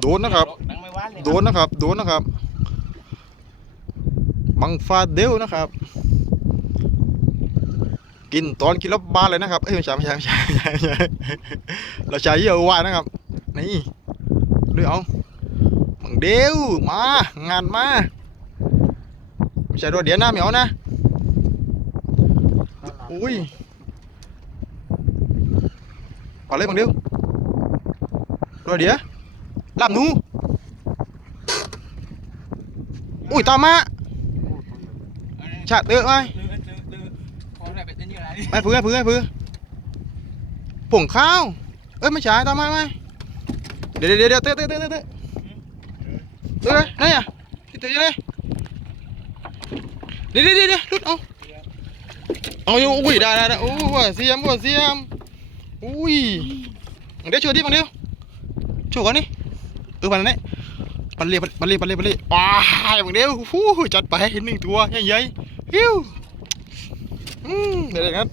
โดนนะครับ โดนนะครับ โดนนะครับ บังฟาเดลนะครับ กินตอนกินแล้วบานเลยนะครับ เอ้ยไม่ใช่ไม่ใช่ไม่ใช่ไม่ใช่เราใช้เยอะว่านะครับ นี่ด้วยเอาบังเดวมา งานมา ไม่ใช่รถเดียวนะไม่เอานะอุ้ยเอาเลยบังเดวรถเดียว ลาบหนู อุ้ยตามมาชาเตอะไหมตื้อตื้อตื้อพอได้ไปเต้นไปพื่อเพื่อเพื่อผงข้าว เอ้ยไม่ใช่ตามมาไหมเดี๋ยวเดี๋ยวเดี๋ยวเตอะเตอะเตอะเตอะเตอะเตอะไหนอะที่เตอะยังไงเดี๋ยวเดี๋ยวเดี๋ยวเดี๋ยวลุดเอาเอาอยู่อุ้ยได้ได้ได้โอ้โหเสียมโอ้เสียมอุ้ยเดี๋ยวช่วยดิบังเดียวช่วยก่อนนี่ ออปันนี้ปันเรียปันเรียปันเรียปันเรียว้ายบังเดียวฟูจัดไปหนึ่งตัวใหญ่ๆฮิ้วอืมเดี๋ยวครับ